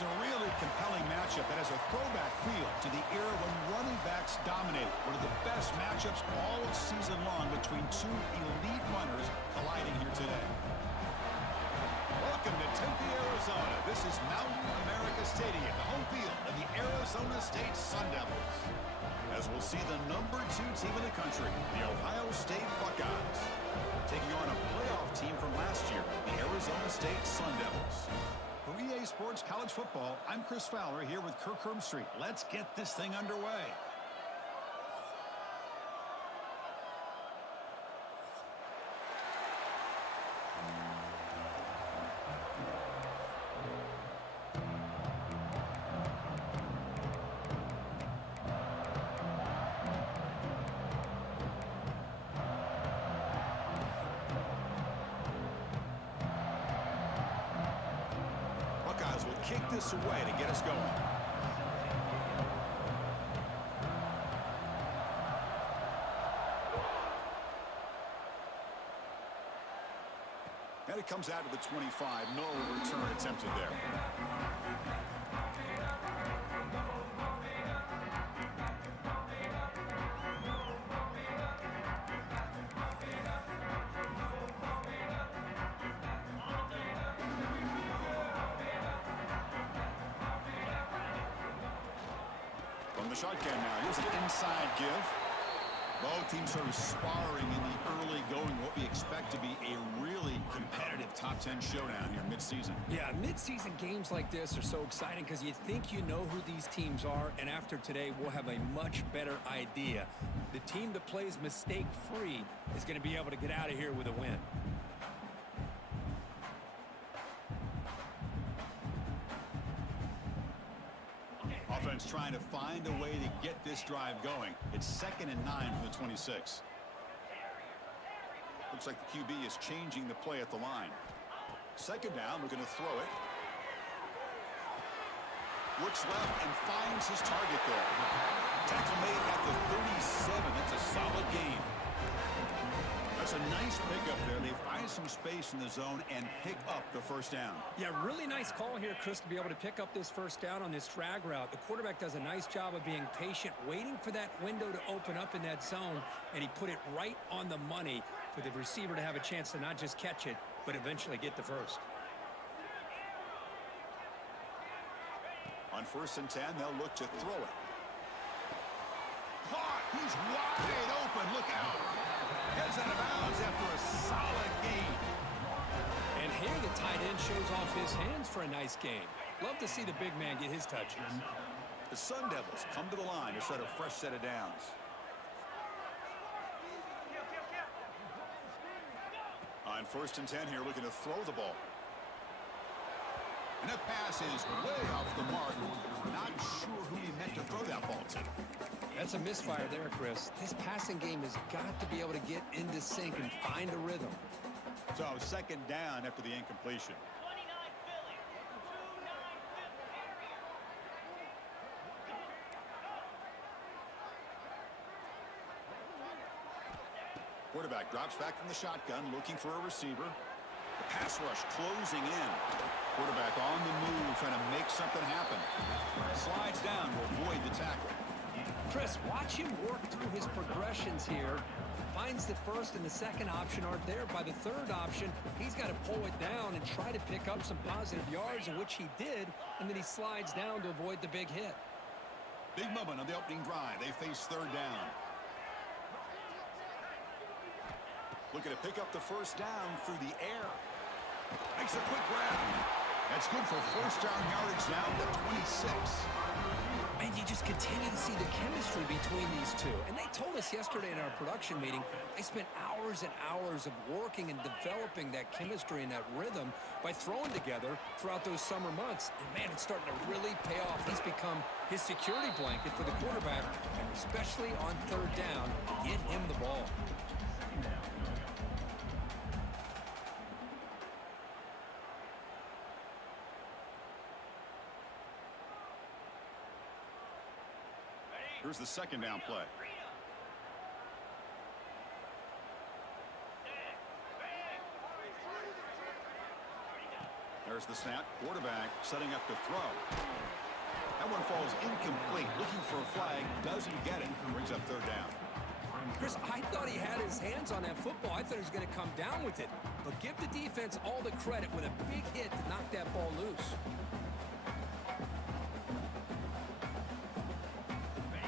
It's a really compelling matchup that has a throwback feel to the era when running backs dominated. One of the best matchups all season long between two elite runners colliding here today. Welcome to Tempe, Arizona. This is Mountain America Stadium, the home field of the Arizona State Sun Devils. As we'll see the #2 team in the country, the Ohio State Buckeyes, taking on a playoff team from last year, the Arizona State Sun Devils. For EA Sports College Football, I'm Chris Fowler here with Kirk Herbstreit. Let's get this thing underway. Will kick this away to get us going. And it comes out to the 25. No return attempted there. The shotgun now. Here's an inside give. Both teams sort of sparring in the early going. What we expect to be a really competitive top 10 showdown here mid-season. Yeah, mid-season games like this are so exciting because you think you know who these teams are, and after today, we'll have a much better idea. The team that plays mistake-free is going to be able to get out of here with a win. Offense trying to find a way to get this drive going. It's 2nd and 9 from the 26. Looks like the QB is changing the play at the line. 2nd down, we're going to throw it. Looks left and finds his target there. Tackle made at the 37. That's a solid gain. That's a nice pickup there. They find some space in the zone and pick up the first down. Yeah, really nice call here, Chris, to be able to pick up this first down on this drag route. The quarterback does a nice job of being patient, waiting for that window to open up in that zone, and he put it right on the money for the receiver to have a chance to not just catch it, but eventually get the first. On 1st and 10, they'll look to throw it. Caught! He's wide open. Look out! Gets out of bounds after a solid gain. And here the tight end shows off his hands for a nice gain. Love to see the big man get his touches. The Sun Devils come to the line to set a fresh set of downs. On 1st and 10 here, looking to throw the ball. And that pass is way off the mark. Not sure who he meant to throw that ball to. That's a misfire there, Chris. This passing game has got to be able to get into sync and find a rhythm. So 2nd down after the incompletion. Quarterback drops back from the shotgun, looking for a receiver. The pass rush closing in. Quarterback on the move, trying to make something happen. Slides down to avoid the tackle. Chris, watch him work through his progressions here. Finds the first and the second option aren't there. By the third option, he's got to pull it down and try to pick up some positive yards, in which he did, and then he slides down to avoid the big hit. Big moment on the opening drive. They face 3rd down. Looking to pick up the first down through the air. Makes a quick grab. That's good for 1st down yardage now to 26. And you just continue to see the chemistry between these two. And they told us yesterday in our production meeting, they spent hours and hours of working and developing that chemistry and that rhythm by throwing together throughout those summer months. And, man, it's starting to really pay off. He's become his security blanket for the quarterback, and especially on 3rd down, get him the ball. Here's the 2nd down play. They're There's the snap. Quarterback setting up to throw. That one falls incomplete. Looking for a flag. Doesn't get it. Brings up third down. Chris, I thought he had his hands on that football. I thought he was going to come down with it. But give the defense all the credit with a big hit to knock that ball loose.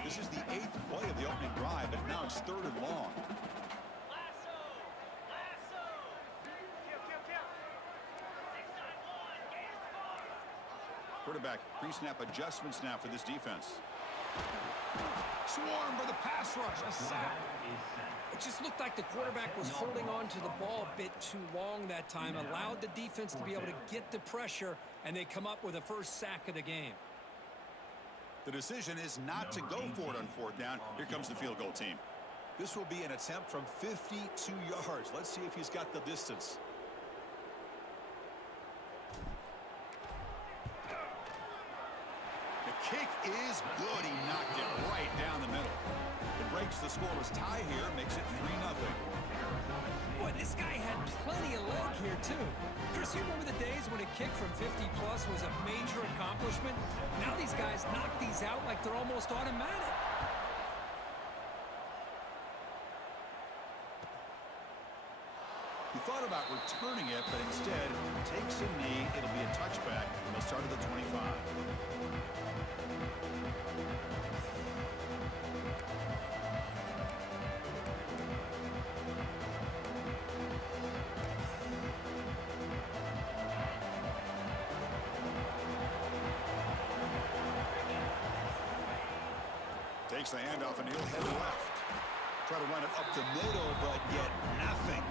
This is the 8th play of the opening drive, but now it's 3rd and long. Quarterback pre-snap adjustments now for this defense. Swarm for the pass rush. A sack. It just looked like the quarterback was holding on to the ball a bit too long that time, allowed the defense to be able to get the pressure, and they come up with the first sack of the game. The decision is not to go for it on 4th down. Here comes the field goal team. This will be an attempt from 52 yards. Let's see if he's got the distance. The kick is good. He knocked it right down the middle. It breaks the scoreless tie here, makes it 3-0. Boy, this guy had plenty of leg here, too. Chris, you remember the days when a kick from 50-plus was a major accomplishment? Now these guys knock these out like they're almost automatic. He thought about returning it, but instead takes a knee. It'll be a touchback. They'll start at the 25. Takes the handoff and he'll head left. Try to run it up the middle, but get nothing.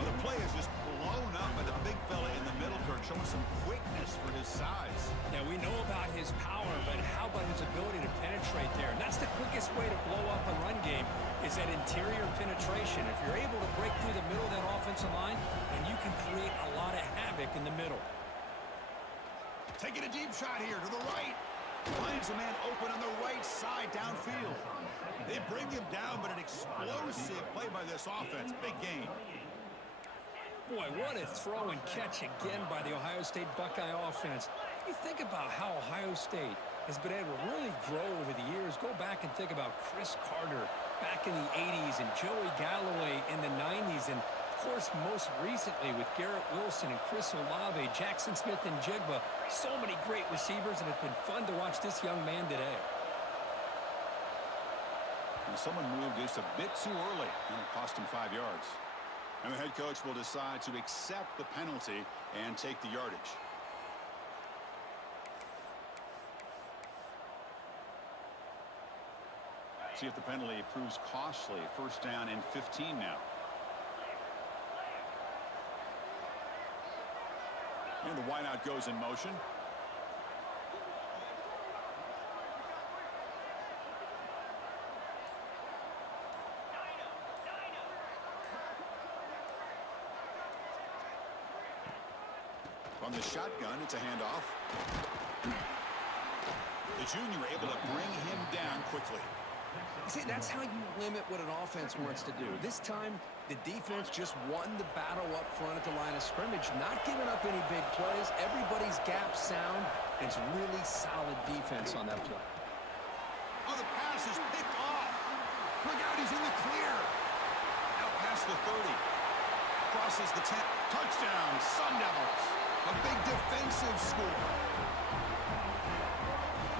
Well, the play is just blown up by the big fella in the middle, Kirk, showing some quickness for his size. Yeah, we know about his power, but how about his ability to penetrate there? And that's the quickest way to blow up a run game, is that interior penetration. If you're able to break through the middle of that offensive line, then you can create a lot of havoc in the middle. Taking a deep shot here to the right. Finds a man open on the right side downfield. They bring him down, but an explosive play by this offense. Big gain. Boy, what a throw and catch again by the Ohio State Buckeye offense. You think about how Ohio State has been able to really grow over the years. Go back and think about Chris Carter back in the 80s and Joey Galloway in the 90s. And, of course, most recently with Garrett Wilson and Chris Olave, Jackson Smith and Jigba. So many great receivers, and it's been fun to watch this young man today. And someone moved just a bit too early, and it cost him 5 yards. And the head coach will decide to accept the penalty and take the yardage. See if the penalty proves costly. 1st down and 15 now. And the wideout goes in motion. From the shotgun, it's a handoff. The junior able to bring him down quickly. See, that's how you limit what an offense wants to do. This time, the defense just won the battle up front at the line of scrimmage, not giving up any big plays. Everybody's gap sound. It's really solid defense on that play. Oh, the pass is picked off. Look out, he's in the clear. Out past the 30. Crosses the 10. Touchdown, Sun Devils. A big defensive score.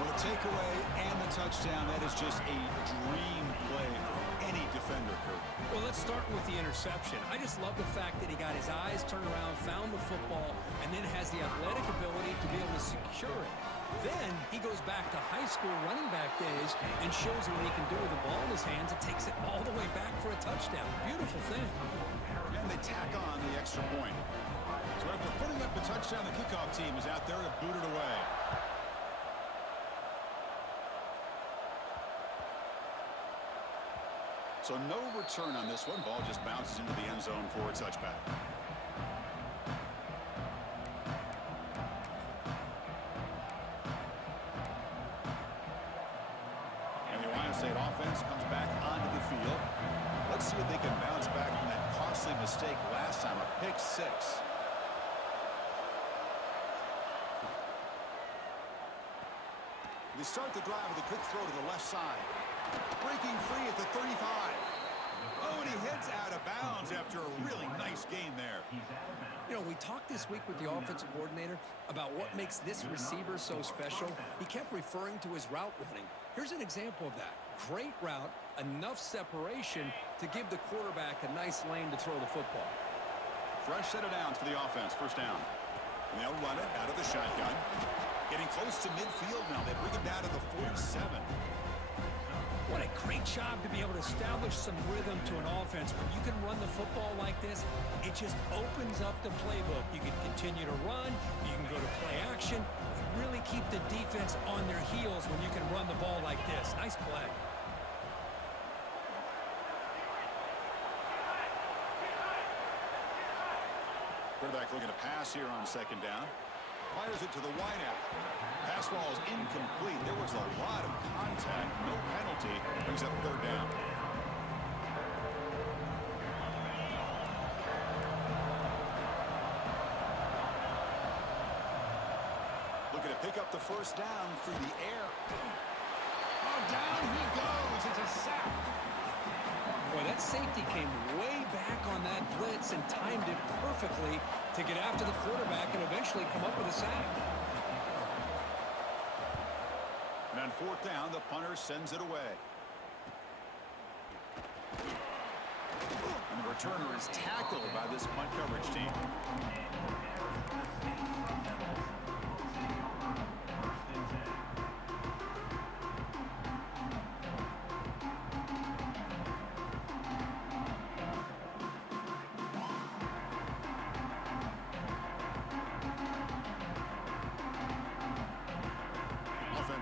Well, the takeaway and the touchdown, that is just a dream play for any defender, Kurt. Well, let's start with the interception. I just love the fact that he got his eyes turned around, found the football, and then has the athletic ability to be able to secure it. Then he goes back to high school running back days and shows what he can do with the ball in his hands and takes it all the way back for a touchdown. Beautiful thing. And they tack on the extra point. So after putting up the touchdown, the kickoff team is out there to boot it away. So no return on this one. Ball just bounces into the end zone for a touchback. And the Ohio State offense comes back onto the field. Let's see if they can bounce back from that costly mistake last time, a pick 6. They start the drive with a quick throw to the left side. Breaking free at the 35. Oh, and he heads out of bounds after a really nice gain there. You know, we talked this week with the offensive coordinator about what makes this receiver so special. He kept referring to his route running. Here's an example of that. Great route, enough separation to give the quarterback a nice lane to throw the football. Fresh set of downs for the offense. First down. And they'll run it out of the shotgun. Getting close to midfield now. They bring him down to the 47. What a great job to be able to establish some rhythm to an offense. When you can run the football like this, it just opens up the playbook. You can continue to run. You can go to play action. You really keep the defense on their heels when you can run the ball like this. Nice play. Quarterback looking to pass here on second down. Fires it to the wideout. Pass ball is incomplete. There was a lot of contact. No penalty. Brings up third down. Looking to pick up the first down through the air. Oh, down he goes. It's a sack. Boy, that safety came way back on that blitz and timed it perfectly to get after the quarterback and eventually come up with a sack. And on fourth down, the punter sends it away. And the returner is tackled by this punt coverage team.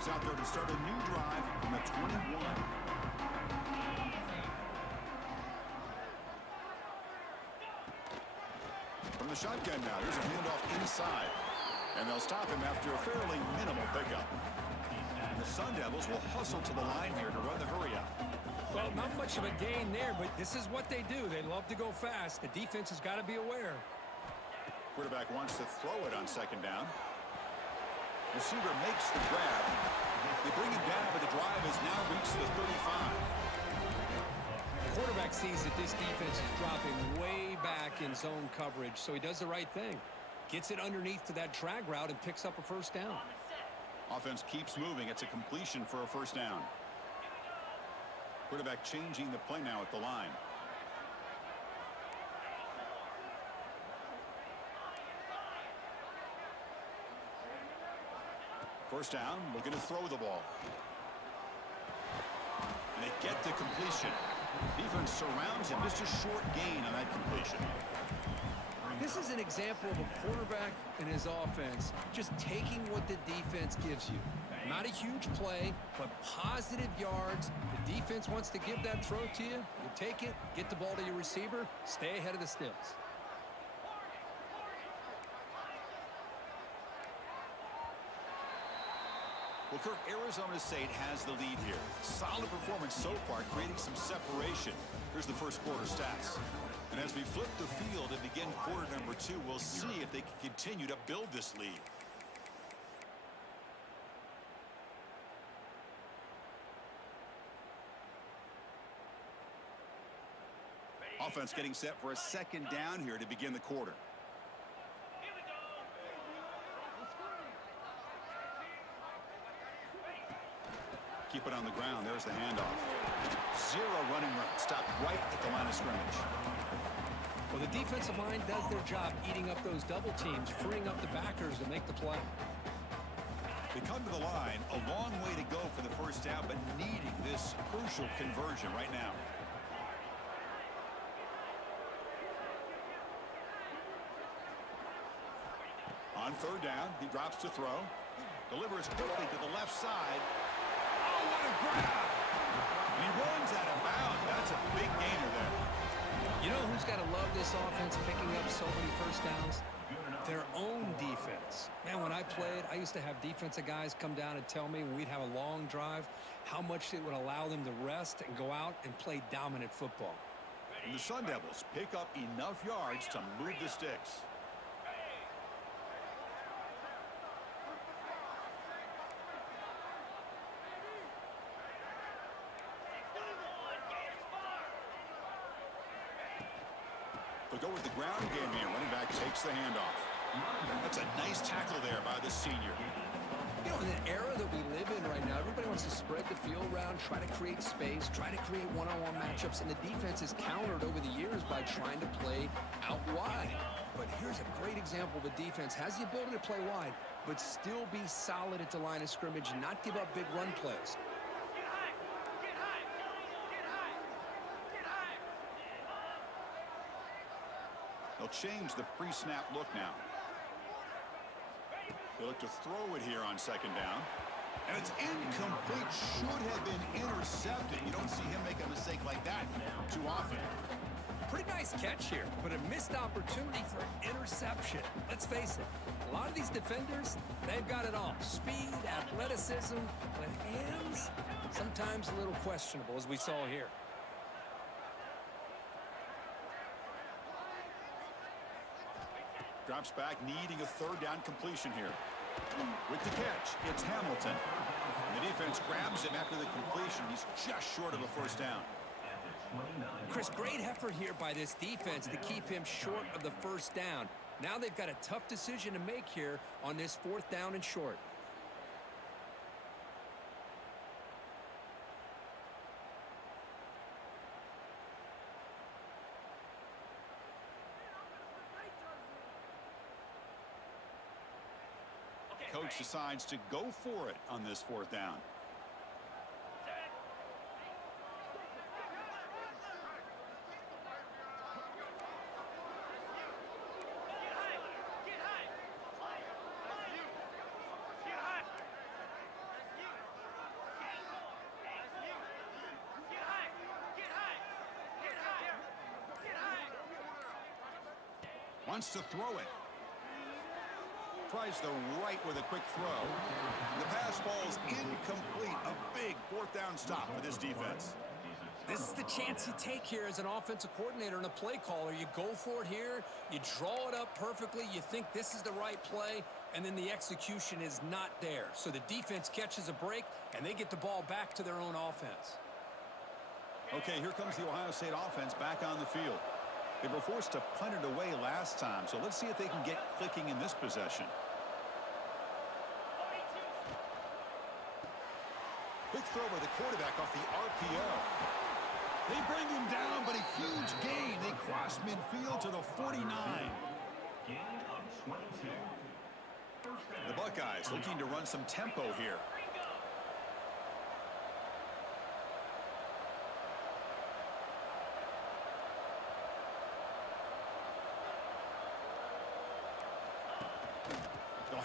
Out there to start a new drive from the 21. From the shotgun now, there's a handoff inside. And they'll stop him after a fairly minimal pickup. The Sun Devils will hustle to the line here to run the hurry up. Well, not much of a gain there, but this is what they do. They love to go fast. The defense has got to be aware. Quarterback wants to throw it on second down. Receiver makes the grab. They bring him down, but the drive has now reached the 35. The quarterback sees that this defense is dropping way back in zone coverage, so he does the right thing. Gets it underneath to that drag route and picks up a first down. Offense keeps moving. It's a completion for a first down. Quarterback changing the play now at the line. First down, looking to throw the ball. And they get the completion. Defense surrounds him. Just a short gain on that completion. This is an example of a quarterback and his offense just taking what the defense gives you. Not a huge play, but positive yards. The defense wants to give that throw to you. You take it, get the ball to your receiver, stay ahead of the sticks. Well, Kirk, Arizona State has the lead here. Solid performance so far, creating some separation. Here's the first quarter stats. And as we flip the field and begin quarter number 2, we'll see if they can continue to build this lead. Offense getting set for a second down here to begin the quarter. Keep it on the ground. There's the handoff. Zero running room. Stopped right at the line of scrimmage. Well, the defensive line does their job eating up those double teams, freeing up the backers to make the play. They come to the line. A long way to go for the first down, but needing this crucial conversion right now. On third down, he drops to throw. Delivers quickly to the left side. Oh, what a grab! And he runs out of bounds. That's a big gainer there. You know who's got to love this offense picking up so many first downs? Their own defense. Man, when I played, I used to have defensive guys come down and tell me when we'd have a long drive how much it would allow them to rest and go out and play dominant football. And the Sun Devils pick up enough yards to move the sticks. They'll go with the ground game here. Running back takes the handoff. That's a nice tackle there by the senior. You know, in the era that we live in right now, everybody wants to spread the field around, try to create space, try to create one-on-one matchups, and the defense is countered over the years by trying to play out wide. But here's a great example of a defense has the ability to play wide, but still be solid at the line of scrimmage and not give up big run plays. They'll change the pre-snap look now. They look to throw it here on second down. And it's incomplete. Should have been intercepted. You don't see him make a mistake like that too often. Pretty nice catch here, but a missed opportunity for interception. Let's face it, a lot of these defenders, they've got it all. Speed, athleticism, but hands, sometimes a little questionable, as we saw here. Drops back, needing a third down completion here. With the catch, it's Hamilton. The defense grabs him after the completion. He's just short of a first down. Chris, great effort here by this defense to keep him short of the first down. Now they've got a tough decision to make here on this fourth down and short. Coach decides to go for it on this fourth down. Wants to throw it. Tries the right with a quick throw. The pass falls incomplete. A big fourth down stop for this defense. This is the chance you take here as an offensive coordinator and a play caller. You go for it here. You draw it up perfectly. You think this is the right play, and then the execution is not there. So the defense catches a break, and they get the ball back to their own offense. Okay, here comes the Ohio State offense back on the field. They were forced to punt it away last time, so let's see if they can get clicking in this possession. Quick throw by the quarterback off the RPO. They bring him down, but a huge gain. They cross midfield to the 49. The Buckeyes looking to run some tempo here.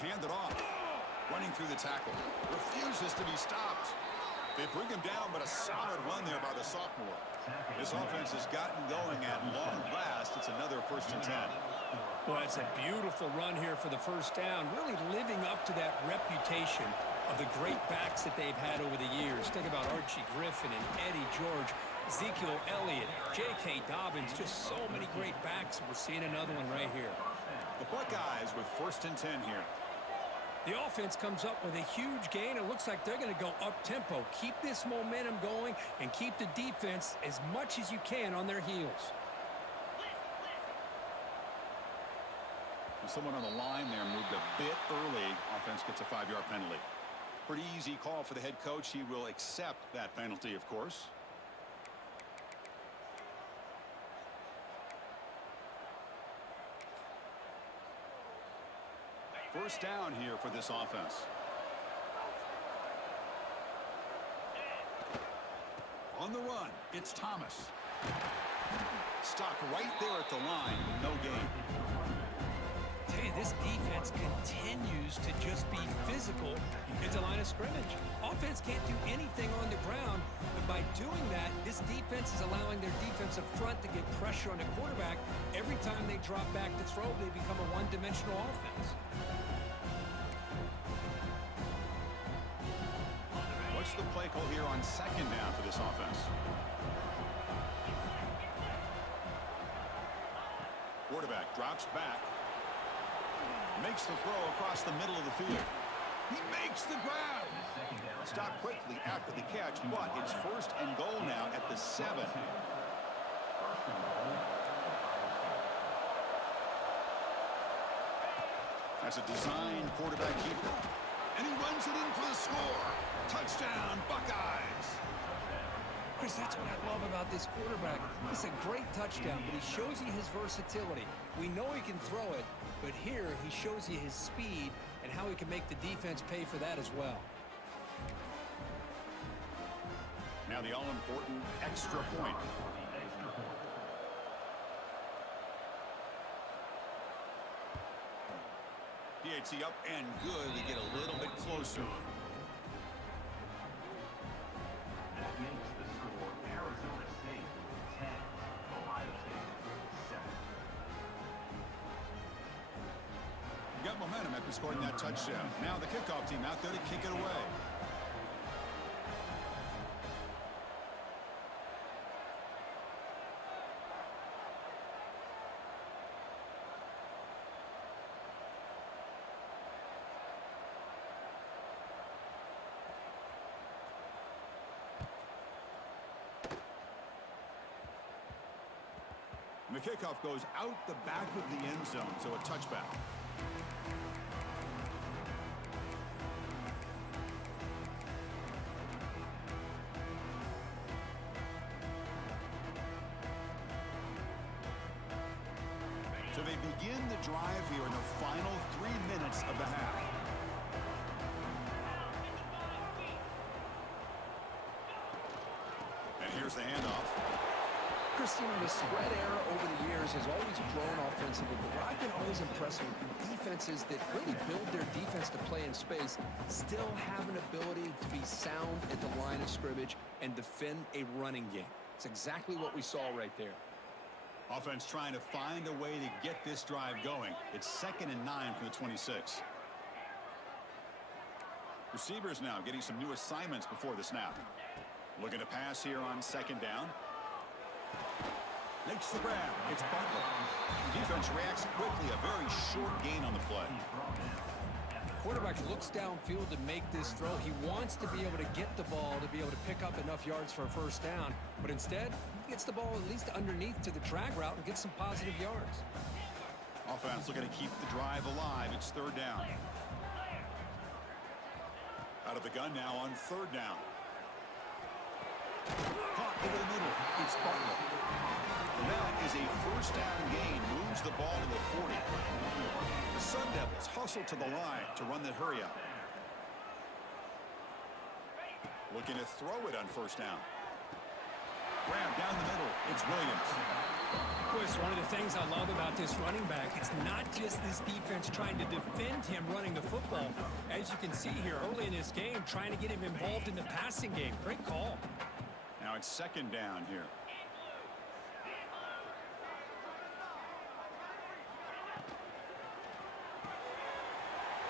Hand it off. Running through the tackle. Refuses to be stopped. They bring him down, but a solid run there by the sophomore. This offense has gotten going at long last. It's another 1st and 10. Well, it's a beautiful run here for the first down, really living up to that reputation of the great backs that they've had over the years. Think about Archie Griffin and Eddie George, Ezekiel Elliott, J.K. Dobbins, just so many great backs. We're seeing another one right here. The Buckeyes with 1st and 10 here. The offense comes up with a huge gain. It looks like they're going to go up-tempo. Keep this momentum going and keep the defense as much as you can on their heels. Someone on the line there moved a bit early. Offense gets a 5-yard penalty. Pretty easy call for the head coach. He will accept that penalty, of course. First down here for this offense. On the run, it's Thomas. Stopped right there at the line, no gain. Hey, this defense continues to just be physical at the line of scrimmage. Offense can't do anything on the ground, but by doing that, this defense is allowing their defensive front to get pressure on the quarterback. Every time they drop back to throw, they become a one-dimensional offense. What's the play call here on second down for this offense? Quarterback drops back. Makes the throw across the middle of the field. He makes the grab. Stopped quickly after the catch, but it's 1st and goal now at the 7. That's a design quarterback keeper. And he runs it in for the score. Touchdown, Buckeyes. Chris, that's what I love about this quarterback. It's a great touchdown, but he shows you his versatility. We know he can throw it, but here he shows you his speed and how he can make the defense pay for that as well. Now the all-important extra point. PAT up and good. We get a little bit closer. That makes the score Arizona State 10, Ohio State 7. Got momentum after scoring that touchdown. Now the kickoff team out there to kick it away. And the kickoff goes out the back of the end zone, so a touchback. So they begin the drive here in the final 3 minutes of the half. And here's the handoff. Chris, you know, the spread era over the years has always grown offensively, but what I've been always impressed with defenses that really build their defense to play in space still have an ability to be sound at the line of scrimmage and defend a running game. It's exactly what we saw right there. Offense trying to find a way to get this drive going. It's 2nd and 9 from the 26. Receivers now getting some new assignments before the snap. Looking to pass here on 2nd down. Makes the grab. It's Butler. Defense reacts quickly. A very short gain on the play. Quarterback looks downfield to make this throw. He wants to be able to get the ball to be able to pick up enough yards for a first down, but instead he gets the ball at least underneath to the drag route and gets some positive yards. Offense looking to keep the drive alive. It's 3rd down. Out of the gun now on 3rd down. Caught over the middle. It's Butler. And that is a first down gain. Moves the ball to the 40. The Sun Devils hustle to the line to run the hurry up. Looking to throw it on 1st down. Grab down the middle. It's Williams. Chris, one of the things I love about this running back, it's not just this defense trying to defend him running the football. As you can see here early in this game, trying to get him involved in the passing game. Great call. Now it's 2nd down here.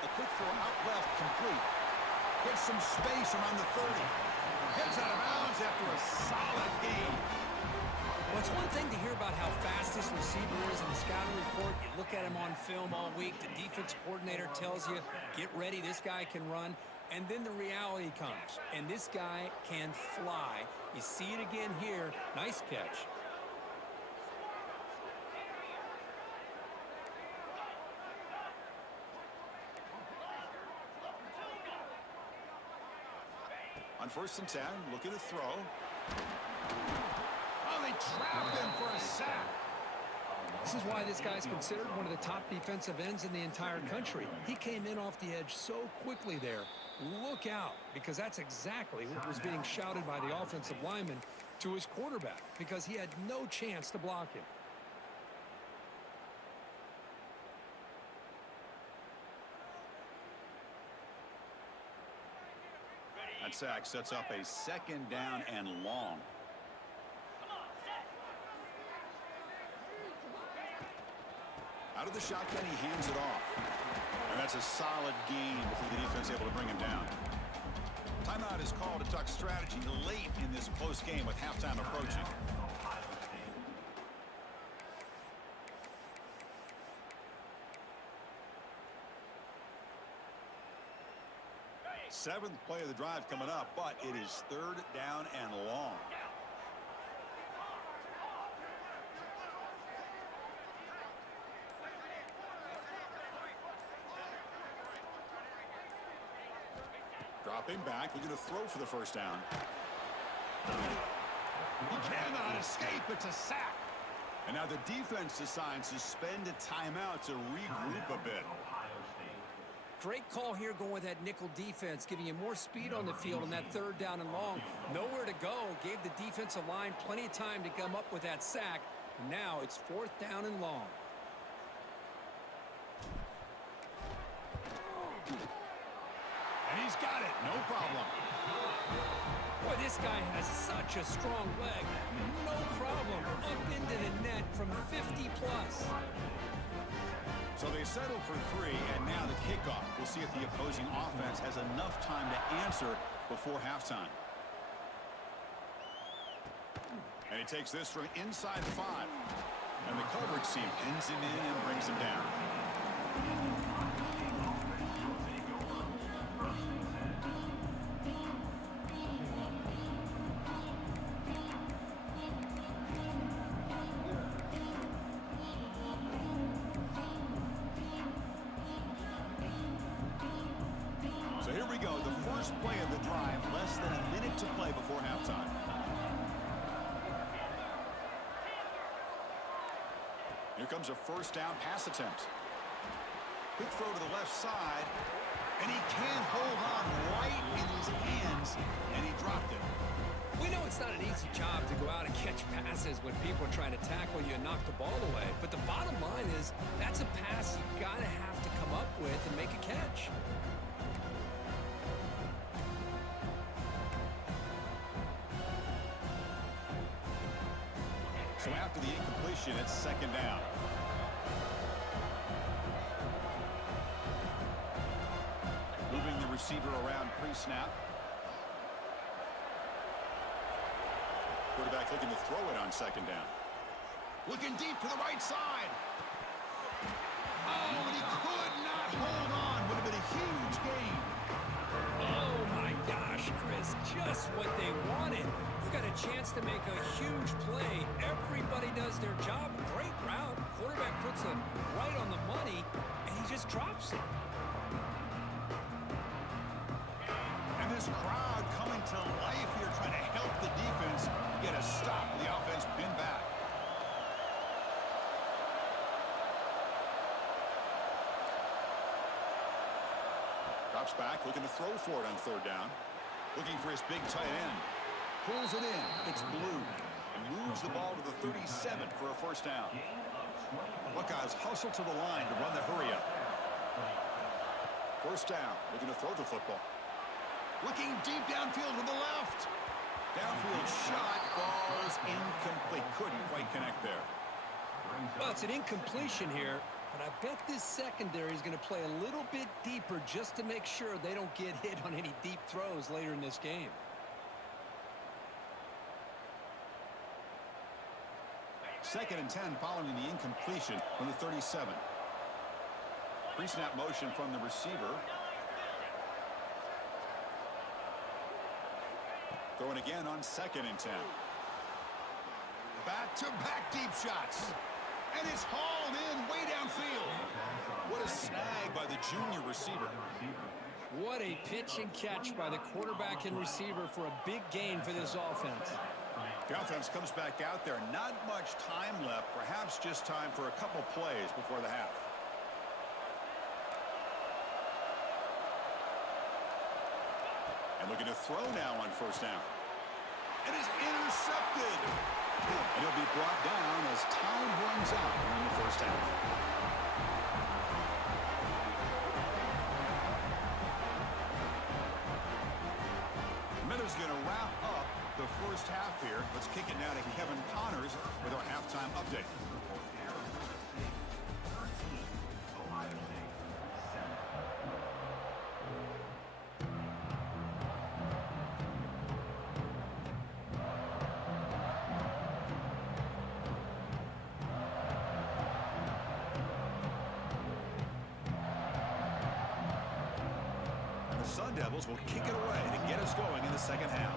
A quick throw out left, complete. Gets some space around the 30. Gets out of bounds after a solid gain. Well, it's one thing to hear about how fast this receiver is in the scouting report. You look at him on film all week. The defense coordinator tells you, get ready, this guy can run. And then the reality comes, and this guy can fly. You see it again here. Nice catch. On 1st and 10, looking to throw. Oh, they trapped him for a sack. This is why this guy's considered one of the top defensive ends in the entire country. He came in off the edge so quickly there. Look out, because that's exactly what was being shouted by the offensive lineman to his quarterback, because he had no chance to block him. That sack sets up a 2nd down and long. Out of the shotgun, he hands it off. And that's a solid gain before the defense able to bring him down. Timeout is called to talk strategy late in this close game with halftime approaching. Seventh play of the drive coming up, but it is 3rd down and long. Dropping back, looking to throw for the first down. He cannot escape. It's a sack. And now the defense decides to spend a timeout to regroup a bit. Great call here going with that nickel defense, giving you more speed on the field on that third down and long. Nowhere to go. Gave the defensive line plenty of time to come up with that sack. And now it's fourth down and long. And he's got it. No problem. Boy, this guy has such a strong leg. No problem. Up into the net from 50 plus. So they settle for 3, and now the kickoff. We'll see if the opposing offense has enough time to answer before halftime. And he takes this from inside 5. And the coverage team pins him in and brings him down. So here we go, the first play of the drive, less than a minute to play before halftime. Here comes a first down pass attempt. Quick throw to the left side, and he can't hold on right in his hands, and he dropped it. We know it's not an easy job to go out and catch passes when people are trying to tackle you and knock the ball away. But the bottom line is that's a pass you gotta have to come up with and make a catch. So after the incompletion, it's second down. Moving the receiver around pre-snap. Quarterback looking to throw it on second down. Looking deep to the right side. Oh, and he could not hold on. Would have been a huge gain. Oh, my gosh, Chris. Just what they wanted. You got a chance to make a huge play. Everybody does their job. Great route. Quarterback puts it right on the money, and he just drops it. And this crowd coming to life here, trying to help the defense get a stop. The offense pinned back. Drops back, looking to throw for it on third down. Looking for his big tight end. Pulls it in. It's Blue. And moves the ball to the 37 for a first down. Buckeyes hustle to the line to run the hurry up. First down. Looking to throw the football. Looking deep downfield to the left. Downfield shot falls incomplete. Couldn't quite connect there. Well, it's an incompletion here, but I bet this secondary is going to play a little bit deeper just to make sure they don't get hit on any deep throws later in this game. Second and 10 following the incompletion from the 37. Pre-snap motion from the receiver. Throwing again on second and 10. Back-to-back deep shots. And it's hauled in way downfield. What a snag by the junior receiver. What a pitch and catch by the quarterback and receiver for a big gain for this offense. The offense comes back out there. Not much time left. Perhaps just time for a couple plays before the half. And looking to throw now on first down. It is intercepted. And it'll be brought down as time runs out in the first half. Meadows going to wrap up the first half here. Let's kick it now to Kevin Connors with our halftime update. The Sun Devils will kick it away to get us going in the second half.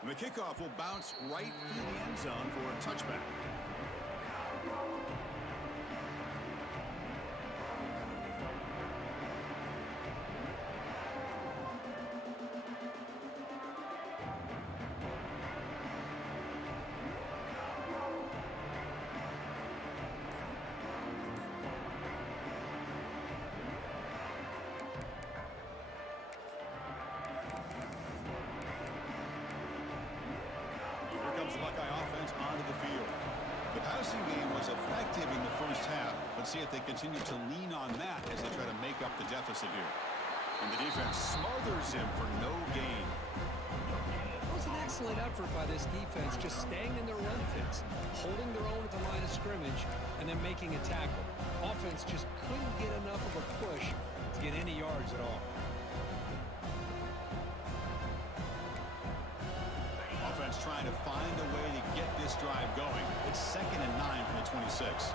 And the kickoff will bounce right through the end zone for a touchback. The Buckeye offense onto the field. The passing game was effective in the first half. Let's see if they continue to lean on that as they try to make up the deficit here. And the defense smothers him for no gain. It was an excellent effort by this defense, just staying in their run fits, holding their own at the line of scrimmage, and then making a tackle. Offense just couldn't get enough of a push to get any yards at all. Offense trying to find a way to get this drive going. It's 2nd and 9 from the 26.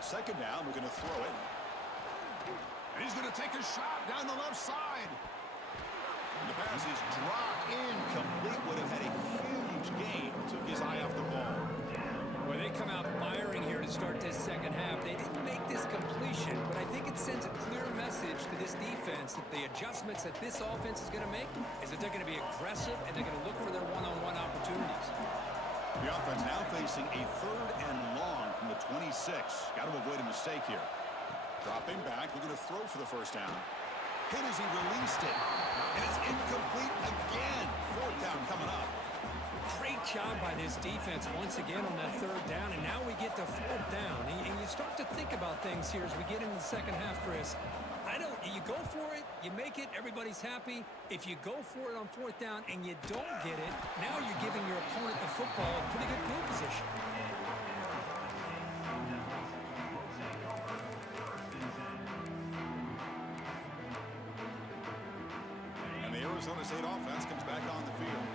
Second down, we're going to throw it. And he's going to take a shot down the left side. And the pass is dropped incomplete. Would have had a huge gain. Took his eye off the ball. Well, they come out firing here to start this second half. They didn't make this completion, but I think it sends a clear message to this defense that the adjustments that this offense is going to make is that they're going to be aggressive and they're going to look for their one-on-one opportunities. The offense now facing a 3rd and long from the 26. Got to avoid a mistake here. Dropping back, looking to throw for the first down. Hit as he released it. And it's incomplete again. 4th down coming up. Great job by this defense once again on that 3rd down, and now we get to 4th down. And you start to think about things here as we get into the second half, Chris. You go for it, you make it, everybody's happy. If you go for it on 4th down and you don't get it, now you're giving your opponent the football in pretty good field position. And the Arizona State offense comes back on the field.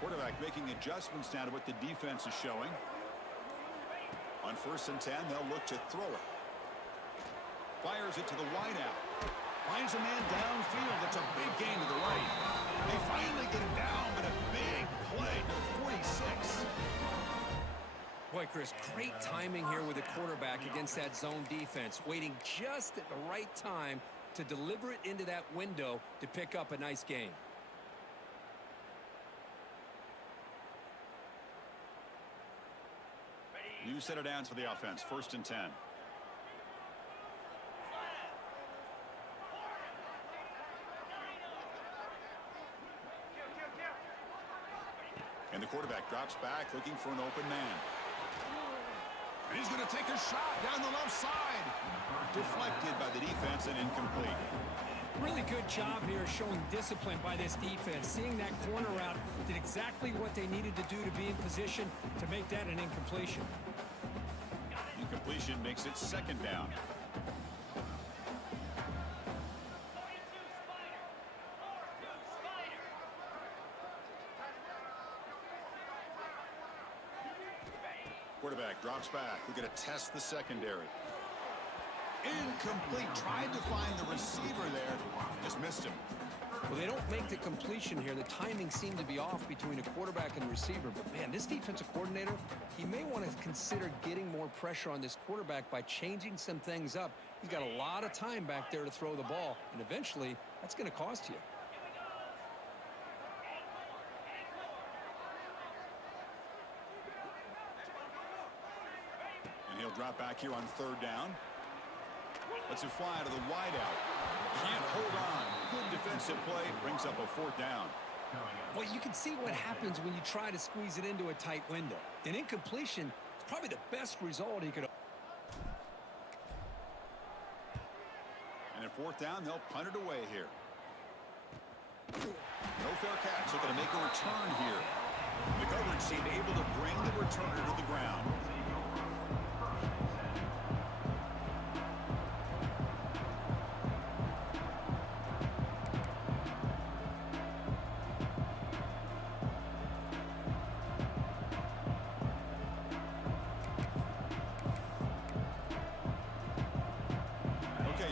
Quarterback making adjustments now to what the defense is showing. On 1st and 10, they'll look to throw it. Fires it to the wideout. Finds a man downfield. That's a big gain to the right. They finally get him down, but a big play to 46. Boy, Chris, great timing here with the quarterback against that zone defense, waiting just at the right time to deliver it into that window to pick up a nice gain. New set of downs for the offense. 1st and 10. And the quarterback drops back looking for an open man. And he's going to take a shot down the left side. Deflected by the defense and incomplete. Really good job here showing discipline by this defense. Seeing that corner route, did exactly what they needed to do to be in position to make that an incompletion. Incompletion makes it 2nd down. Quarterback drops back. We're going to test the secondary. Incomplete. Tried to find the receiver there. Just missed him. Well, they don't make the completion here. The timing seemed to be off between a quarterback and receiver. But, man, this defensive coordinator, he may want to consider getting more pressure on this quarterback by changing some things up. He's got a lot of time back there to throw the ball, and eventually that's going to cost you. And he'll drop back here on 3rd down. Lets it fly to the wideout. Can't hold on. Good defensive play. Brings up a 4th down. Well, you can see what happens when you try to squeeze it into a tight window. An incompletion is probably the best result he could. And at 4th down, they'll punt it away here. No fair catch. They're going to make a return here. The coverage seemed able to bring the returner to the ground.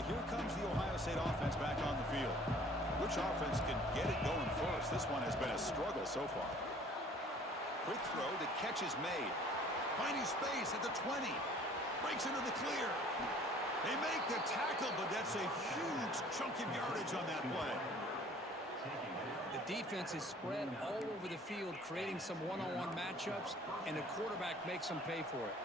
Here comes the Ohio State offense back on the field. Which offense can get it going first? This one has been a struggle so far. Quick throw, the catch is made. Finding space at the 20. Breaks into the clear. They make the tackle, but that's a huge chunk of yardage on that play. The defense is spread all over the field, creating some one-on-one matchups, and the quarterback makes them pay for it.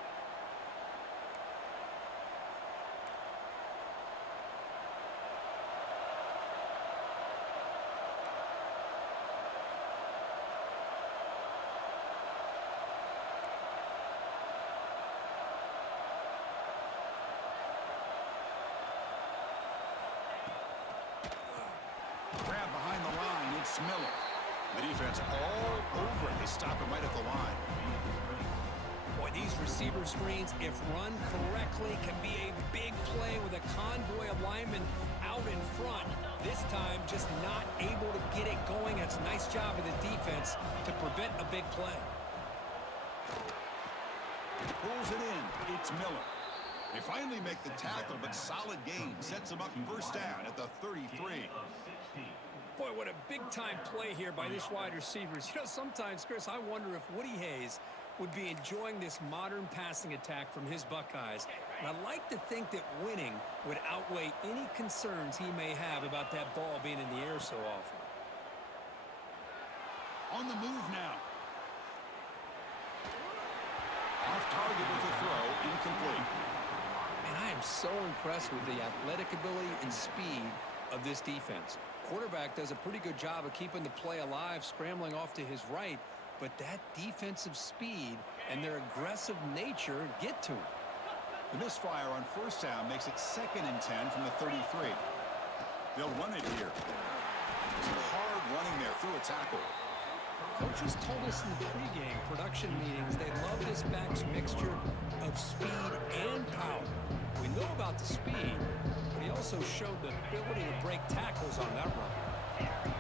Grab behind the line, it's Miller. The defense all over it. They stop him right at the line. Boy, these receiver screens, if run correctly, can be a big play with a convoy of linemen out in front. This time, just not able to get it going. It's a nice job of the defense to prevent a big play. Pulls it in. It's Miller. They finally make the tackle, but solid gain sets them up first down at the 33. Boy, what a big-time play here by this wide receivers. You know, sometimes, Chris, I wonder if Woody Hayes would be enjoying this modern passing attack from his Buckeyes. And I'd like to think that winning would outweigh any concerns he may have about that ball being in the air so often. On the move now. Off target with the throw, incomplete. And I am so impressed with the athletic ability and speed of this defense. Quarterback does a pretty good job of keeping the play alive, scrambling off to his right, but that defensive speed and their aggressive nature get to him. The misfire on first down makes it 2nd and 10 from the 33. They'll run it here. Some hard running there through a tackle. Coaches told us in the pregame production meetings they love this back's mixture of speed and power. We know about the speed, but he also showed the ability to break tackles on that run.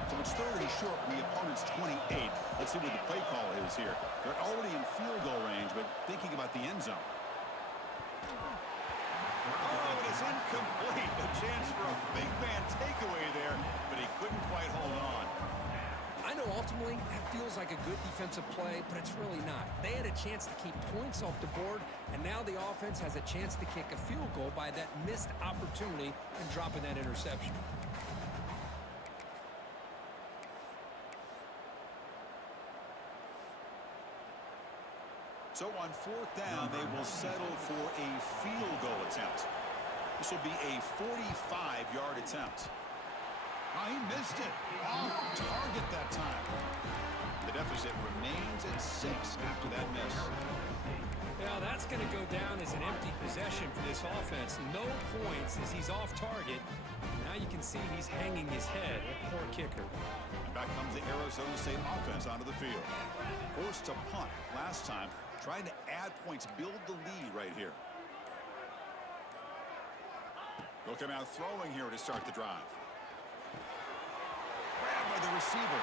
So it's 3rd and short from the opponent's 28. Let's see what the play call is here. They're already in field goal range, but thinking about the end zone. Oh, it is incomplete. A chance for a big man takeaway there, but he couldn't quite hold on. I know ultimately that feels like a good defensive play, but it's really not. They had a chance to keep points off the board, and now the offense has a chance to kick a field goal by that missed opportunity and dropping that interception. So on 4th down, they will settle for a field goal attempt. This will be a 45-yard attempt. Oh, he missed it. Off target that time. The deficit remains at 6 after that miss. Yeah, that's going to go down as an empty possession for this offense. No points as he's off target. Now you can see he's hanging his head. A poor kicker. And back comes the Arizona State offense onto the field. Forced to punt last time. Trying to add points, build the lead right here. They'll come out throwing here to start the drive. Grabbed by the receiver.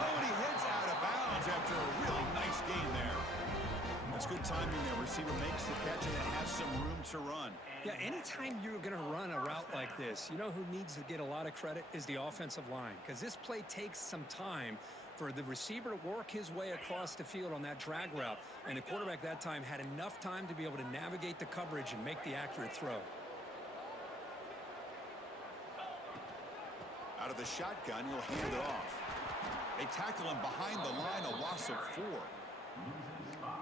Oh, and he heads out of bounds after a really nice gain there. That's good timing there. Receiver makes the catch and it has some room to run. Yeah, anytime you're going to run a route like this, you know who needs to get a lot of credit is the offensive line, because this play takes some time for the receiver to work his way across the field on that drag route, and the quarterback that time had enough time to be able to navigate the coverage and make the accurate throw. Out of the shotgun, he'll hand it off. They tackle him behind the line, a loss of 4.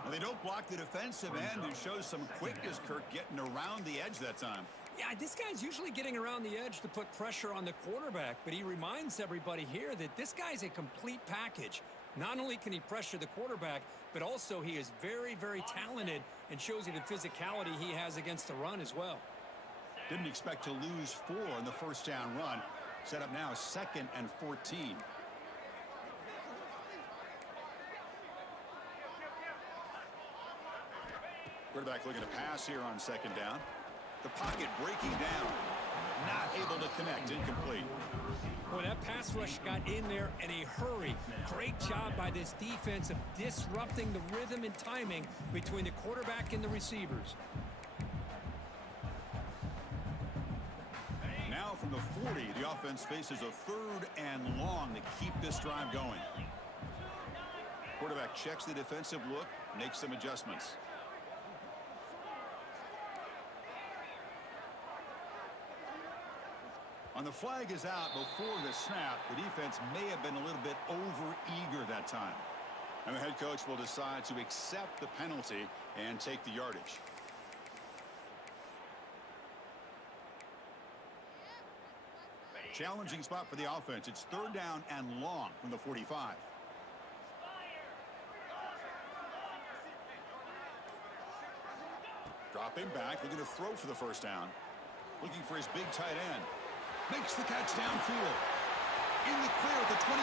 And they don't block the defensive end, who shows some quickness, Kirk, getting around the edge that time. Yeah, this guy's usually getting around the edge to put pressure on the quarterback, but he reminds everybody here that this guy's a complete package. Not only can he pressure the quarterback, but also he is very, very talented and shows you the physicality he has against the run as well. Didn't expect to lose 4 on the first down run. Set up now 2nd and 14. Quarterback looking to pass here on 2nd down. The pocket breaking down. Not able to connect. Incomplete. Boy, that pass rush got in there in a hurry. Great job by this defense of disrupting the rhythm and timing between the quarterback and the receivers. from the 40, the offense faces a 3rd and long to keep this drive going. Quarterback checks the defensive look, makes some adjustments. On the flag is out before the snap. The defense may have been a little bit over-eager that time. And the head coach will decide to accept the penalty and take the yardage. Challenging spot for the offense. It's 3rd down and long from the 45. Dropping back, looking to throw for the 1st down. Looking for his big tight end. Makes the catch downfield. In the clear at the 25.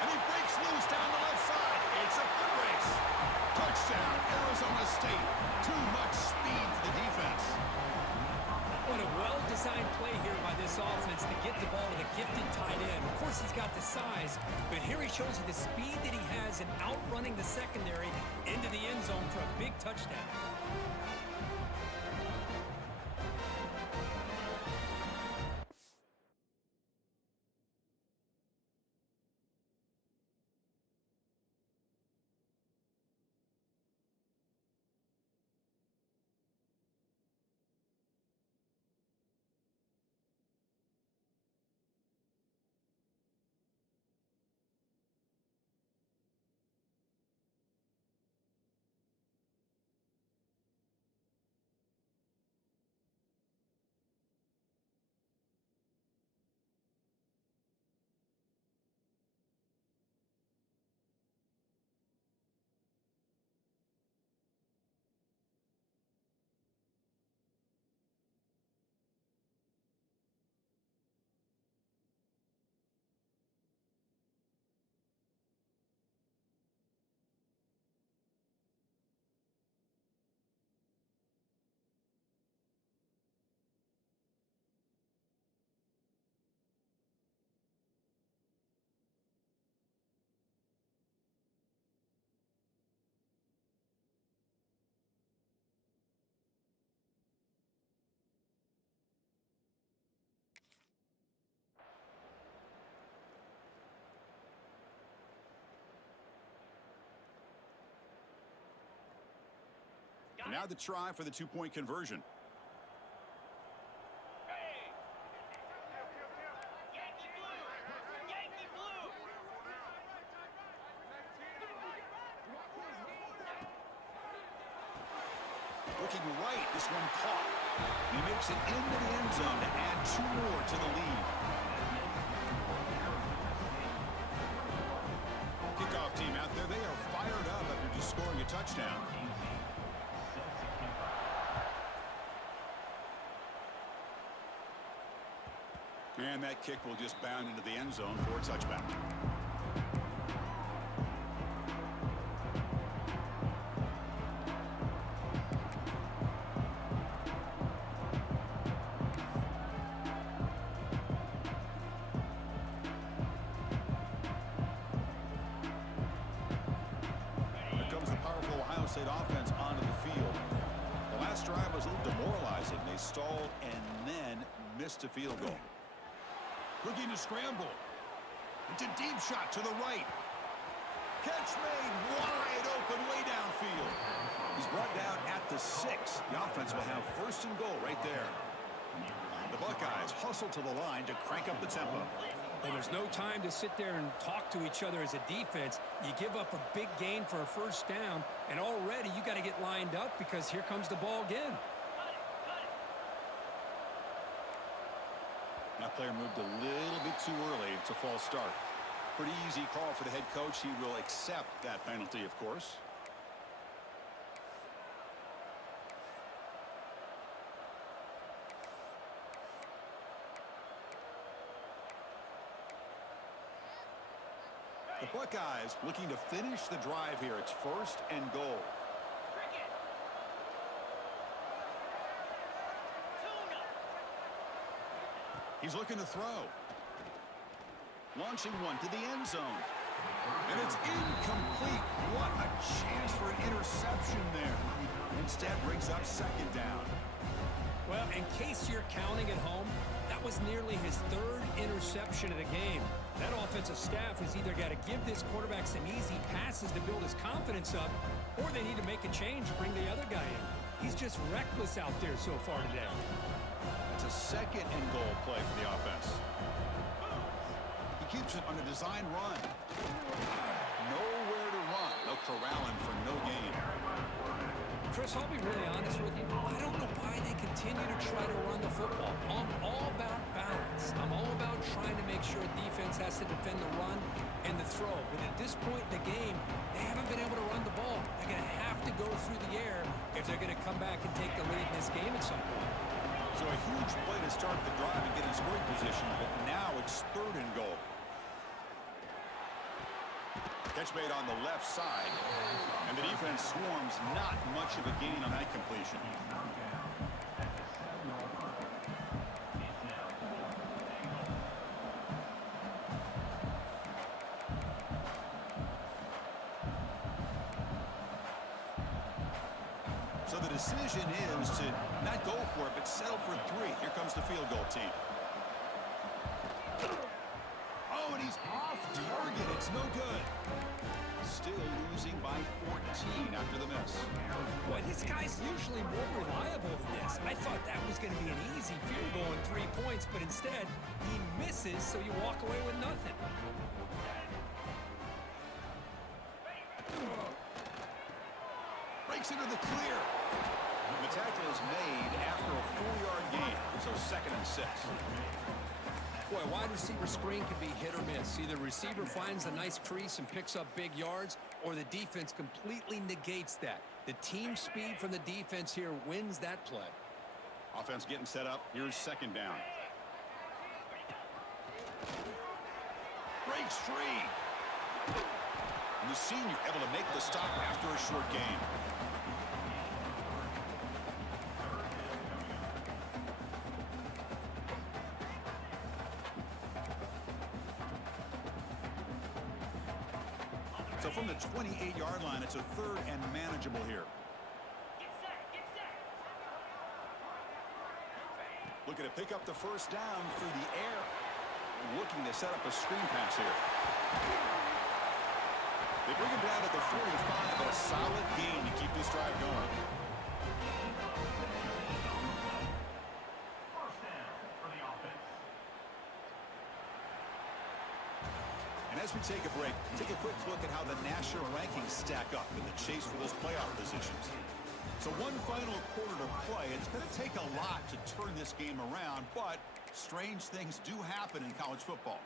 And he breaks loose down the left side. It's a foot race. Touchdown, Arizona State. Too much speed for the defense. What a well-designed play here by this offense to get the ball to the gifted tight end. Of course, he's got the size, but here he shows you the speed that he has in outrunning the secondary into the end zone for a big touchdown. And now the try for the 2-point conversion. Looking right, this one caught. He makes it into the end zone to add 2 more to the lead. Kickoff team out there, they are fired up after just scoring a touchdown. And that kick will just bound into the end zone for a touchback. Here comes the powerful Ohio State offense onto the field. The last drive was a little demoralizing. They stalled and then missed a field goal. Looking to scramble. It's a deep shot to the right. Catch made wide open way downfield. He's brought down at the 6. The offense will have 1st and goal right there. The Buckeyes hustle to the line to crank up the tempo. Well, there's no time to sit there and talk to each other as a defense. You give up a big gain for a 1st down, and already you got to get lined up because here comes the ball again. That player moved a little bit too early. It's a false start. Pretty easy call for the head coach. He will accept that penalty, of course. The Buckeyes looking to finish the drive here. It's 1st and goal. He's looking to throw. Launching one to the end zone. And it's incomplete. What a chance for an interception there. Instead brings up 2nd down. Well, in case you're counting at home, that was nearly his third interception of the game. That offensive staff has either got to give this quarterback some easy passes to build his confidence up, or they need to make a change, bring the other guy in. He's just reckless out there so far today. It's a second and goal play for the offense. He keeps it on a design run. Nowhere to run. They'll corral him for no gain. Chris, I'll be really honest with you. I don't know why they continue to try to run the football. I'm all about balance. I'm all about trying to make sure defense has to defend the run and the throw. But at this point in the game, they haven't been able to run the ball. They're going to have to go through the air if they're going to come back and take the lead in this game at some point. So a huge play to start the drive and get in scoring position, but now it's third and goal. Catch made on the left side, and the defense swarms. Not much of a gain on that completion. So the decision is to not go for it, but settle for 3. Here comes the field goal team. Oh, and he's off target. It's no good. Still losing by 14 after the miss. Boy, this guy's usually more reliable than this. I thought that was going to be an easy field goal and 3 points, but instead, he misses, so you walk away with nothing. Breaks into the clear. The tackle is made after a 4-yard gain, so 2nd and 6. Boy, a wide receiver screen can be hit or miss. Either receiver finds a nice crease and picks up big yards, or the defense completely negates that. The team speed from the defense here wins that play. Offense getting set up. Here's 2nd down. Breaks free. And the senior able to make the stop after a short gain. So from the 28-yard line, it's a 3rd and manageable here. Looking to pick up the 1st down through the air. Looking to set up a screen pass here. They bring him down to the 45, but a solid gain to keep this drive going. First down for the offense. And as we take a break, take a quick look at how the national rankings stack up in the chase for those playoff positions. So one final quarter to play. It's going to take a lot to turn this game around, but strange things do happen in college football.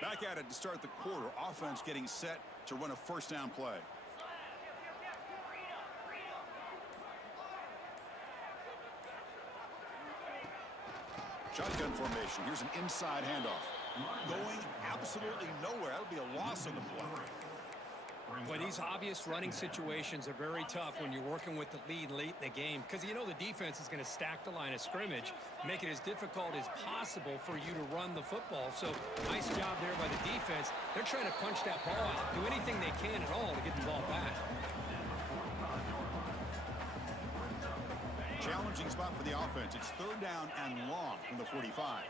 Back at it to start the quarter. Offense getting set to run a 1st down play. Shotgun formation. Here's an inside handoff. Going absolutely nowhere. That'll be a loss on the play. Boy, these obvious running situations are very tough when you're working with the lead late in the game, because you know the defense is going to stack the line of scrimmage, make it as difficult as possible for you to run the football. So nice job there by the defense. They're trying to punch that ball out, do anything they can at all to get the ball back. Challenging spot for the offense. It's 3rd down and long from the 45.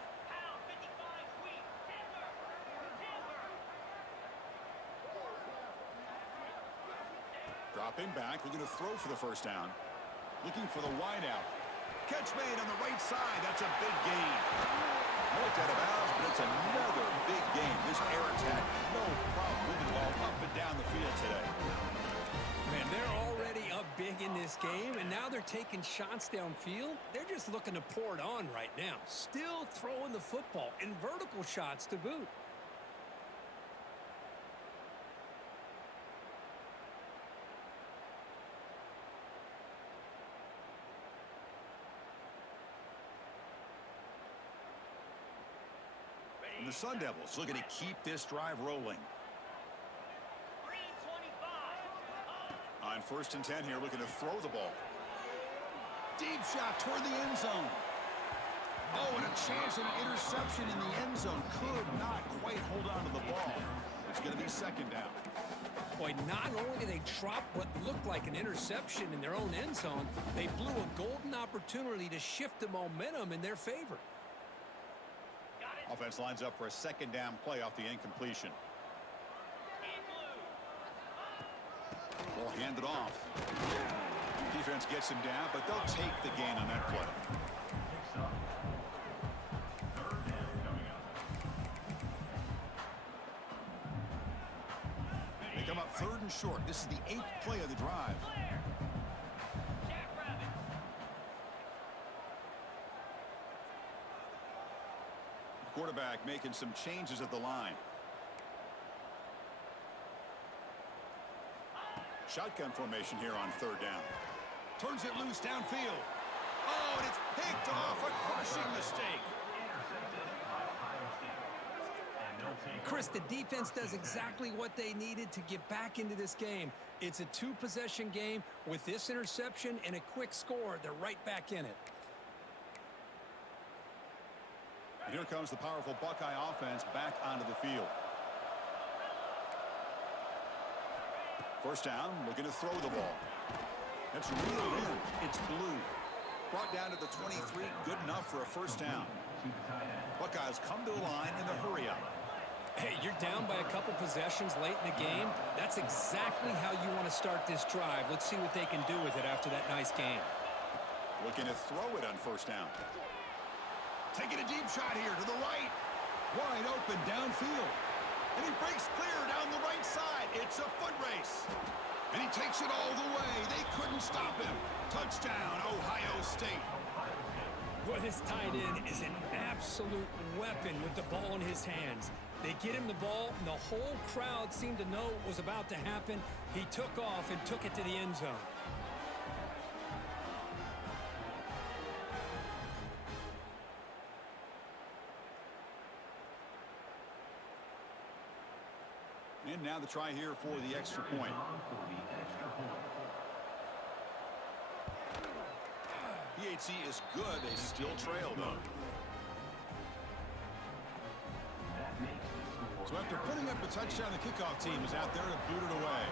Dropping back, looking to throw for the 1st down. Looking for the wide out. Catch made on the right side. That's a big gain. Looked out of bounds, but it's another big gain. This air attack, no problem moving the ball up and down the field today. Man, they're already up big in this game, and now they're taking shots downfield. They're just looking to pour it on right now. Still throwing the football, and vertical shots to boot. And the Sun Devils looking to keep this drive rolling. On 1st and 10 here, looking to throw the ball. Deep shot toward the end zone. Oh, and a chance of an interception in the end zone. Could not quite hold on to the ball. It's going to be 2nd down. Boy, not only did they drop what looked like an interception in their own end zone, they blew a golden opportunity to shift the momentum in their favor. Offense lines up for a second down play off the incompletion. Will hand it off. Defense gets him down, but they'll take the gain on that play. They come up 3rd and short. This is the 8th play of the drive. Quarterback making some changes at the line. Shotgun formation here on 3rd down. Turns it loose downfield. Oh, and it's picked off. A crushing mistake. Chris, the defense does exactly what they needed to get back into this game. It's a 2-possession game. With this interception and a quick score, they're right back in it. And here comes the powerful Buckeye offense back onto the field. First down, looking to throw the ball. It's reeled in. It's blue. Brought down to the 23, good enough for a first down. Buckeyes come to the line in a hurry up. Hey, you're down by a couple possessions late in the game. That's exactly how you want to start this drive. Let's see what they can do with it after that nice game. Looking to throw it on first down. Taking a deep shot here to the right. Wide open downfield. And he breaks clear down the right side. It's a foot race. And he takes it all the way. They couldn't stop him. Touchdown, Ohio State. Boy, this tight end is an absolute weapon with the ball in his hands. They get him the ball, and the whole crowd seemed to know what was about to happen. He took off and took it to the end zone. And now the try here for the extra point. PHC is good. They still trail, though. So after putting up a touchdown, the kickoff team is out there to boot it away.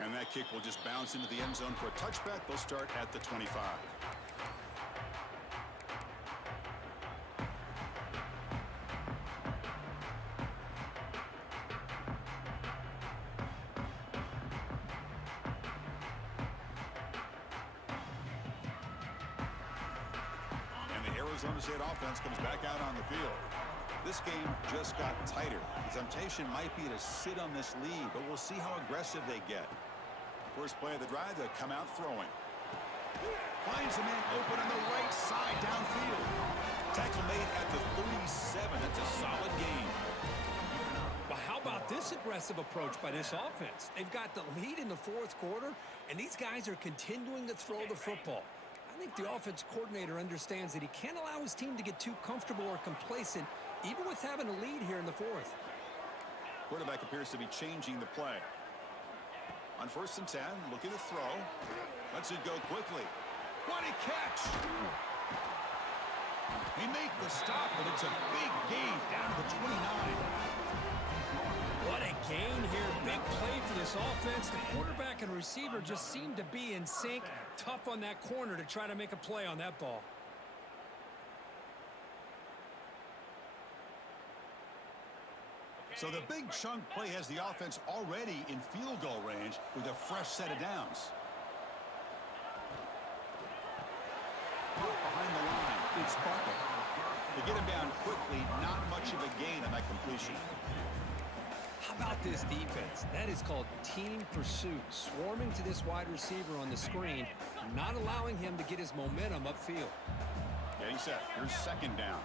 And that kick will just bounce into the end zone for a touchback. They'll start at the 25. And the Arizona State offense comes back out on the field. This game just got tighter. The temptation might be to sit on this lead, but we'll see how aggressive they get. First play of the drive, they'll come out throwing. Finds a man open on the right side downfield. Tackle made at the 37. That's a solid gain. Well, how about this aggressive approach by this offense? They've got the lead in the 4th quarter, and these guys are continuing to throw the football. I think the offense coordinator understands that he can't allow his team to get too comfortable or complacent, even with having a lead here in the 4th. Quarterback appears to be changing the play. On 1st and 10, looking to throw. Lets it go quickly. What a catch! They make the stop, but it's a big gain down to the 29. What a gain here. Big play for this offense. The quarterback and receiver just seem to be in sync. Tough on that corner to try to make a play on that ball. So the big chunk play has the offense already in field goal range with a fresh set of downs. Behind the line, it's Barkley. To get him down quickly, not much of a gain on that completion. How about this defense? That is called team pursuit. Swarming to this wide receiver on the screen, not allowing him to get his momentum upfield. Getting set. Here's 2nd down.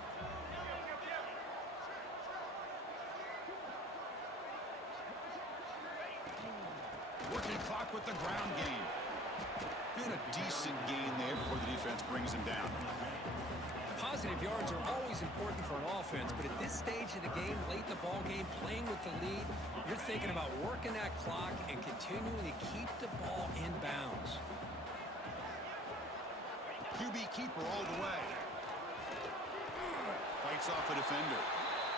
Working clock with the ground game. And a decent gain there before the defense brings him down. Positive yards are always important for an offense, but at this stage of the game, late in the ball game, playing with the lead, you're thinking about working that clock and continuing to keep the ball in bounds. QB keeper all the way. Fights off a defender.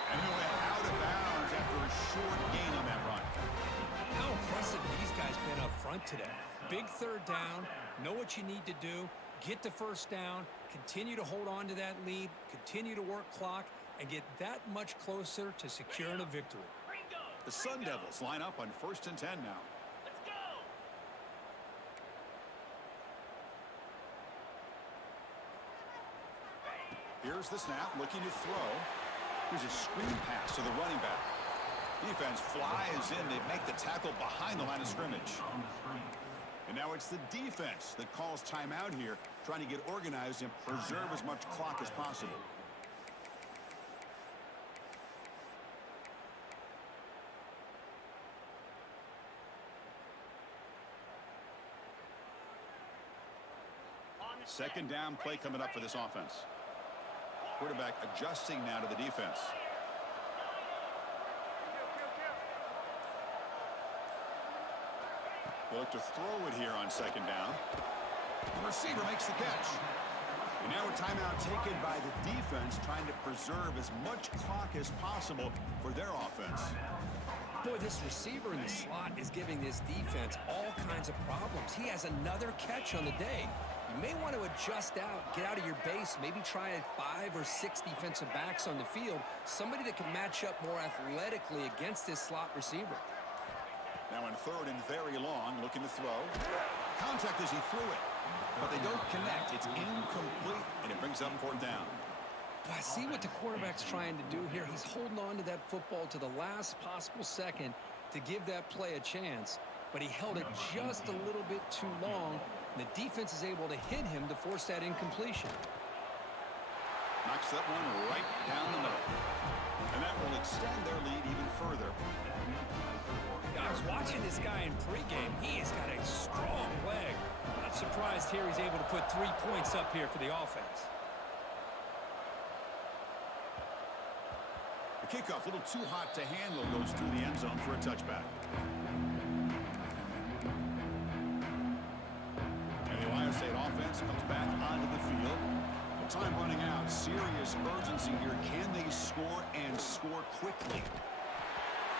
And he went out of bounds after a short gain on that run. How impressive these guys been up front today. Big third down, know what you need to do, get the first down, continue to hold on to that lead, continue to work clock, and get that much closer to securing a victory. The Sun Devils line up on 1st and 10 now. Let's go! Here's the snap, looking to throw. Here's a screen pass to the running back. Defense flies in. They make the tackle behind the line of scrimmage. On the screen. And now it's the defense that calls timeout here, trying to get organized and preserve as much clock as possible. Second down play coming up for this offense. Quarterback adjusting now to the defense. They look to throw it here on second down. The receiver makes the catch. And now a timeout taken by the defense, trying to preserve as much clock as possible for their offense. Boy, this receiver in the slot is giving this defense all kinds of problems. He has another catch on the day. You may want to adjust out, get out of your base, maybe try 5 or 6 defensive backs on the field, somebody that can match up more athletically against this slot receiver. Now in third and very long, looking to throw. Contact as he threw it, but they don't connect. It's incomplete, and it brings up 4th down. I see what the quarterback's trying to do here. He's holding on to that football to the last possible second to give that play a chance, but he held it just a little bit too long. The defense is able to hit him to force that incompletion. Knocks that one right down the middle. And that will extend their lead even further. I was watching this guy in pregame. He has got a strong leg. Not surprised here he's able to put 3 points up here for the offense. The kickoff, a little too hot to handle, goes through the end zone for a touchback. State offense comes back onto the field. The time running out. Serious urgency here. Can they score and score quickly?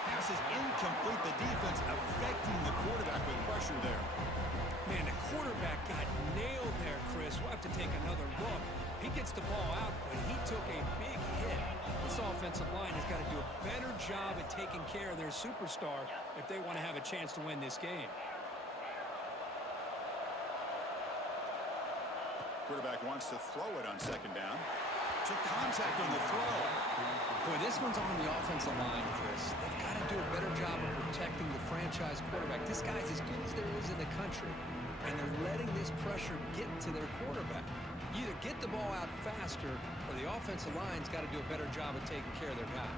Pass is incomplete. The defense affecting the quarterback with pressure there. Man, the quarterback got nailed there, Chris. We'll have to take another look. He gets the ball out, but he took a big hit. This offensive line has got to do a better job at taking care of their superstar if they want to have a chance to win this game. Quarterback wants to throw it on second down. Took contact on the throw. Boy, this one's on the offensive line, Chris. They've got to do a better job of protecting the franchise quarterback. This guy's as good as there is in the country, and they're letting this pressure get to their quarterback. Either get the ball out faster, or the offensive line's got to do a better job of taking care of their guy.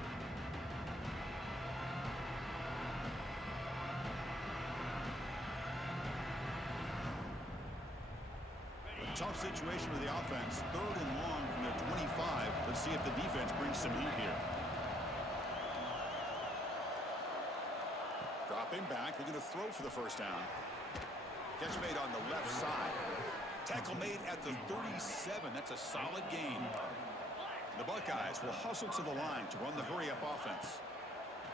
Tough situation for the offense. Third and long from their 25. Let's see if the defense brings some heat here. Dropping back. They're going to throw for the first down. Catch made on the left side. Tackle made at the 37. That's a solid gain. The Buckeyes will hustle to the line to run the hurry-up offense.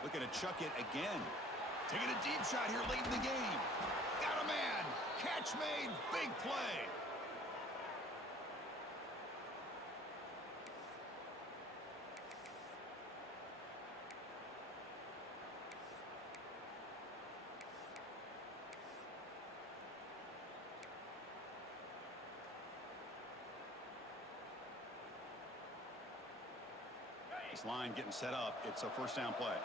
Looking to chuck it again. Taking a deep shot here late in the game. Got a man. Catch made. Big play. This line getting set up. It's a first down play.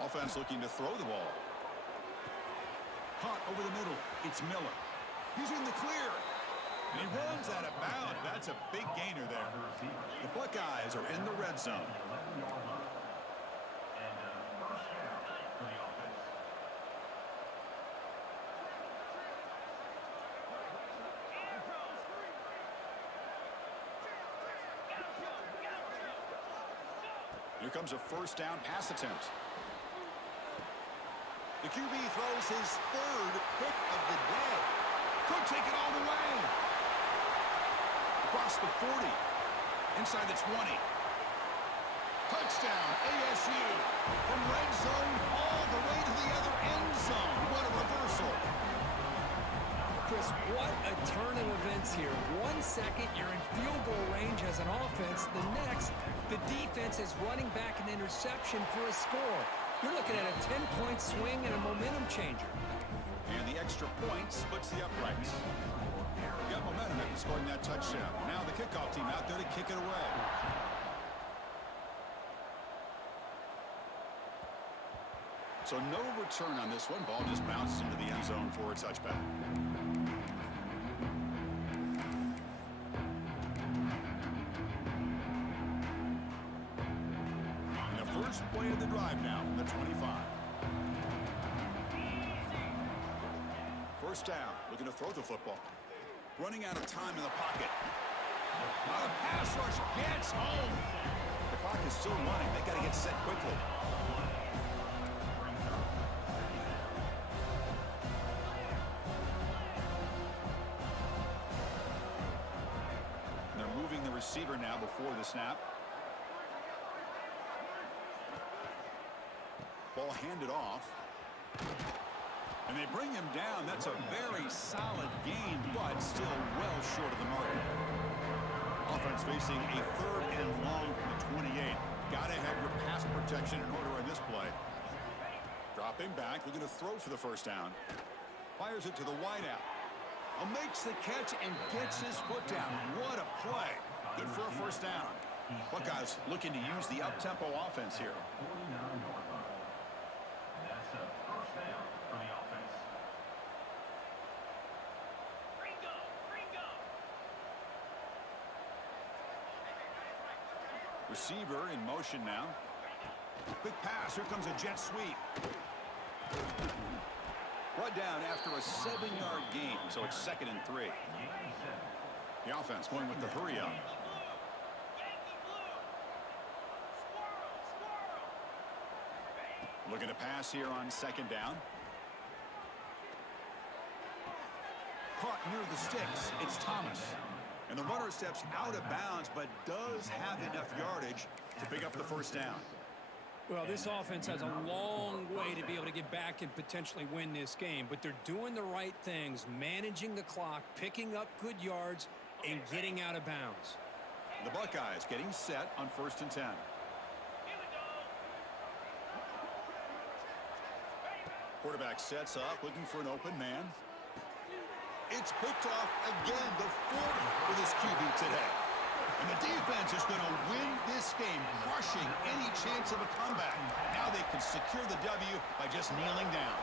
Offense looking to throw the ball. Caught over the middle. It's Miller. He's in the clear. And he runs out of bounds. That's a big gainer there. The Buckeyes are in the red zone. Here comes a first down pass attempt. The QB throws his third pick of the day. Could take it all the way. Across the 40. Inside the 20. Touchdown, ASU. From red zone all the way to the other end zone. What a reversal. Chris, what a turn of events here. 1 second, you're in field goal range as an offense. The next, the defense is running back an interception for a score. You're looking at a 10-point swing and a momentum changer. And the extra point splits the uprights. Got momentum after scoring that touchdown. Now the kickoff team out there to kick it away. So no return on this one. Ball just bounced into the end zone for a touchback. And the first play of the drive now from the 25. First down, looking to throw the football. Running out of time in the pocket. Now the pass rush gets home. The clock is still running. They got to get set quickly. They're moving the receiver now before the snap. Ball handed off. And they bring him down. That's a very solid game, but still well short of the mark. Offense facing a 3rd and long from the 28. Got to have your pass protection in order in this play. Dropping back, looking to throw for the first down. Fires it to the wideout. Makes the catch and gets his foot down. What a play. Good for a first down. Buckeyes looking to use the up-tempo offense here. That's a first down for the offense. Receiver in motion now. Quick pass. Here comes a jet sweep. Brought down after a 7-yard gain, so it's 2nd and 3. The offense going with the hurry up. Looking to pass here on 2nd down. Caught near the sticks. It's Thomas. And the runner steps out of bounds, but does have enough yardage to pick up the first down. Well, this offense has a long way to be able to get back and potentially win this game, but they're doing the right things, managing the clock, picking up good yards, and getting out of bounds. The Buckeyes getting set on 1st and 10. Quarterback sets up, looking for an open man. It's picked off again, the 4th for this QB today. And the defense is going to win this game, crushing any chance of a comeback. Now they can secure the W by just kneeling down.